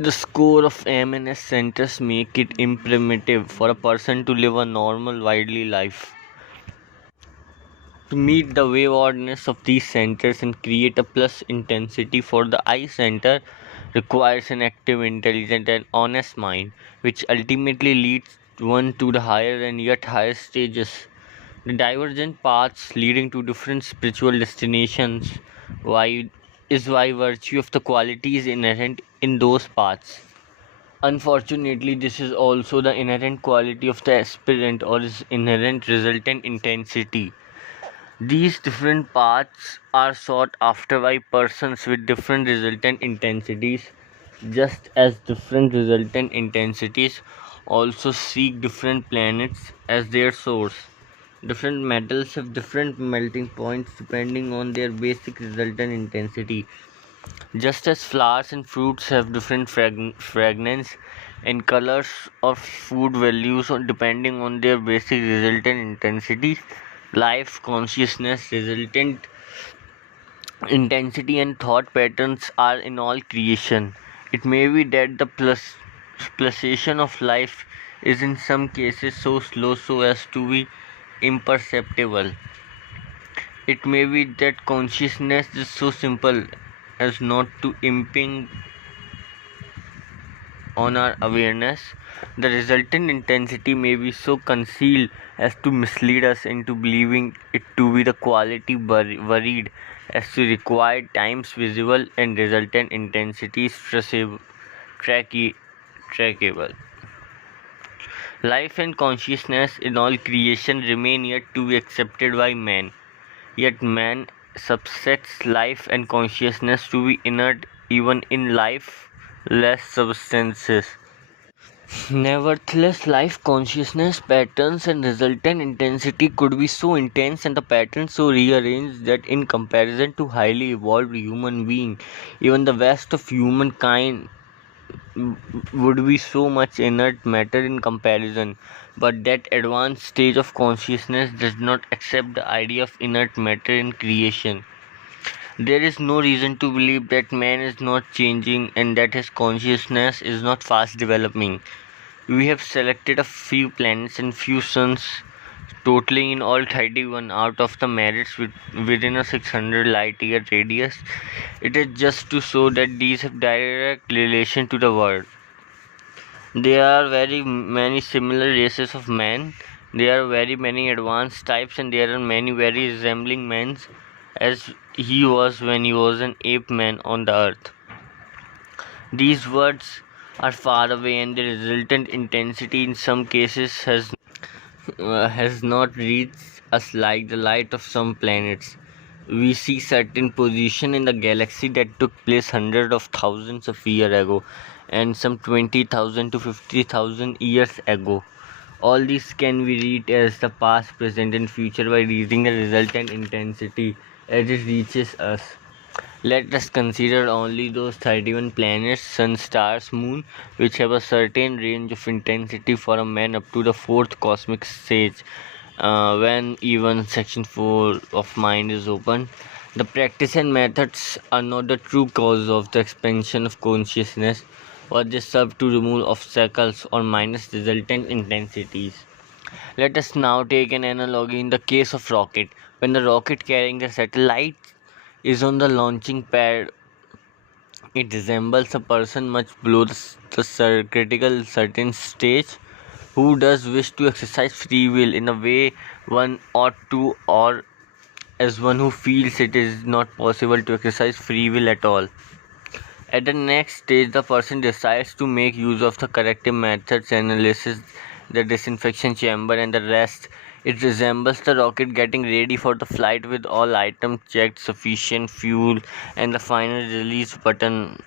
The score of M&S centers make it imperative for a person to live a normal, widely life. To meet the waywardness of these centers and create a plus intensity for the I center requires an active, intelligent, and honest mind, which ultimately leads one to the higher and yet higher stages. The divergent paths leading to different spiritual destinations why is why virtue of the qualities inherent in those paths. Unfortunately, this is also the inherent quality of the aspirant or his inherent resultant intensity. These different paths are sought after by persons with different resultant intensities, just as different resultant intensities also seek different planets as their source. Different metals have different melting points depending on their basic resultant intensity. Just as flowers and fruits have different fragrance and colors or food values depending on their basic resultant intensity, life, consciousness, resultant intensity, and thought patterns are in all creation. It may be that the pulsation of life is in some cases so slow so as to be imperceptible. It may be that consciousness is so simple as not to impinge on our awareness. The resultant intensity may be so concealed as to mislead us into believing it to be the quality varied as to require times visible and resultant intensities trackable. Life and consciousness in all creation remain yet to be accepted by man. Yet man subsets life and consciousness to be inert even in lifeless substances. Nevertheless, life consciousness patterns and resultant intensity could be so intense and the patterns so rearranged that in comparison to highly evolved human being, even the best of humankind would be so much inert matter in comparison. But that advanced stage of consciousness does not accept the idea of inert matter in creation. There is no reason to believe that man is not changing and that his consciousness is not fast developing. We have selected a few planets and few suns, totaling in all 31 out of the merits within a 600 light year radius. It is just to show that these have direct relation to the world. There are very many similar races of man. There are very many advanced types, and there are many very resembling men as he was when he was an ape man on the earth. These words are far away, and the resultant intensity in some cases has not reached us like the light of some planets. We see certain position in the galaxy that took place hundreds of thousands of years ago, and some 20,000 to 50,000 years ago. All these can be read as the past, present, and future by reading the resultant intensity as it reaches us. Let us consider only those 31 planets, sun, stars, moon, which have a certain range of intensity for a man up to the fourth cosmic stage, when even section 4 of mind is open. The practice and methods are not the true cause of the expansion of consciousness, but they serve to remove obstacles or minus resultant intensities. Let us now take an analogy in the case of rocket. When the rocket carrying the satellite is on the launching pad, it resembles a person much below the critical certain stage who does wish to exercise free will in a way one ought to, or as one who feels it is not possible to exercise free will at all. At the next stage, the person decides to make use of the corrective methods, analysis, the disinfection chamber, and the rest. It resembles the rocket getting ready for the flight with all items checked, sufficient fuel, and the final release button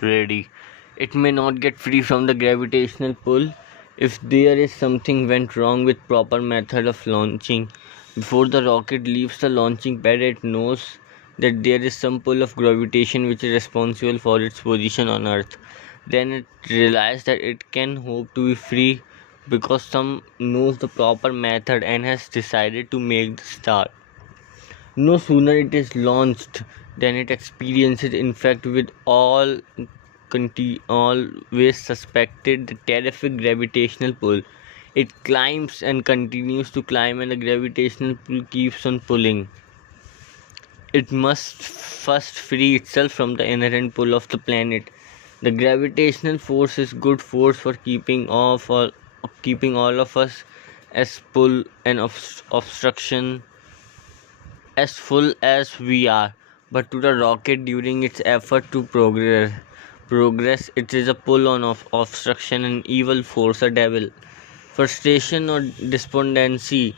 ready. It may not get free from the gravitational pull if there is something went wrong with proper method of launching. Before the rocket leaves the launching pad, it knows that there is some pull of gravitation which is responsible for its position on Earth. Then it realizes that it can hope to be free because some knows the proper method and has decided to make the start. No sooner it is launched than it experiences impact with all always suspected the terrific gravitational pull. It climbs and continues to climb, and the gravitational pull keeps on pulling. It must first free itself from the inherent pull of the planet. The gravitational force is good force for keeping all of us as pull and obstruction as full as we are. But to the rocket during its effort to progress, it is a pull on of obstruction, an evil force, a devil. Frustration or despondency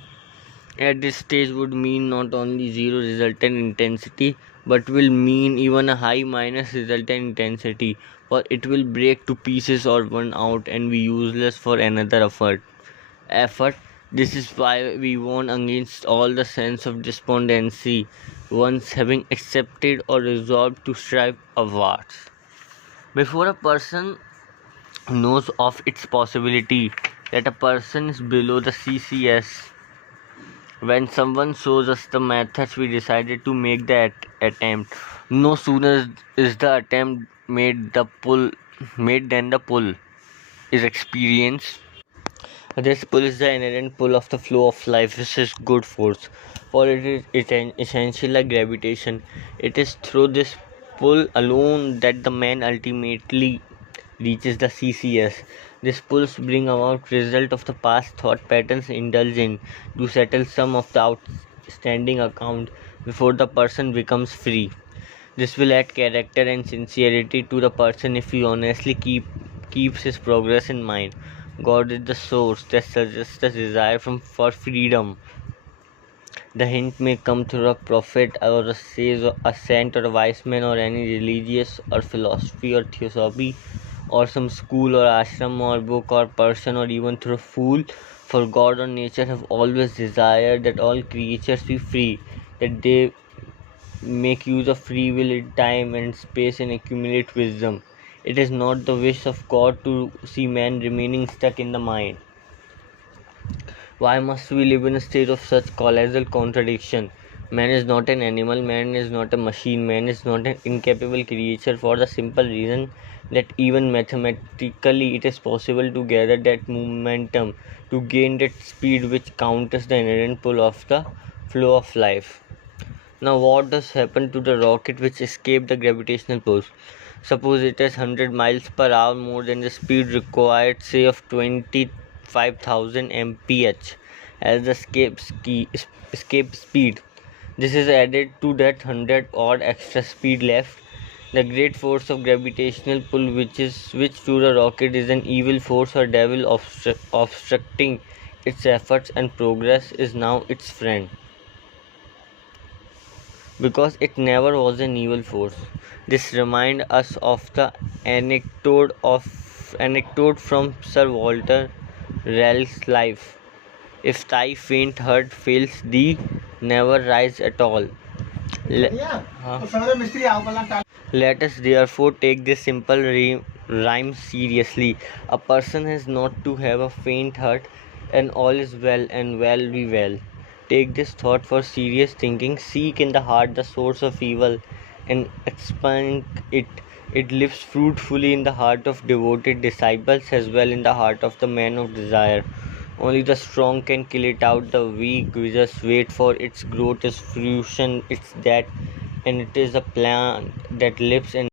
at this stage would mean not only zero resultant intensity, but will mean even a high minus resultant intensity, for it will break to pieces or burn out and be useless for another effort. This is why we warn against all the sense of despondency once having accepted or resolved to strive upwards. Before a person knows of its possibility that a person is below the CCS, when someone shows us the methods, we decided to make the attempt. No sooner is the attempt made than the pull is experienced. This pull is the inherent pull of the flow of life. This is good force, for it is essential like gravitation. It is through this pull alone that the man ultimately reaches the CCS. These pulls bring about result of the past thought patterns indulged in to settle some of the outstanding account before the person becomes free. This will add character and sincerity to the person if he honestly keeps his progress in mind. God is the source that suggests the desire for freedom. The hint may come through a prophet or a sage or a saint or a wise man or any religious or philosophy or theosophy or some school or ashram or book or person or even through a fool. For God or nature have always desired that all creatures be free, that they make use of free will in time and space and accumulate wisdom. It is not the wish of God to see man remaining stuck in the mind. Why must we live in a state of such colossal contradiction? Man is not an animal, man is not a machine, man is not an incapable creature, for the simple reason that even mathematically it is possible to gather that momentum, to gain that speed which counters the inherent pull of the flow of life. Now, what does happen to the rocket which escaped the gravitational pull? Suppose it has 100 miles per hour more than the speed required, say of 25,000 mph as the escape speed. This is added to that 100 odd extra speed left. The great force of gravitational pull, which to the rocket is an evil force or devil obstructing its efforts and progress, is now its friend, because it never was an evil force. This reminds us of the anecdote from Sir Walter Raleigh's life. If thy faint heart fails thee, never rise at all. Let us therefore take this simple rhyme seriously. A person has not to have a faint heart, and all is well, and well be well. Take this thought for serious thinking. Seek in the heart the source of evil, and expand it. It lives fruitfully in the heart of devoted disciples as well in the heart of the man of desire. Only the strong can kill it out. The weak we just wait for its growth, its fruition, its death, and it is a plant that lives in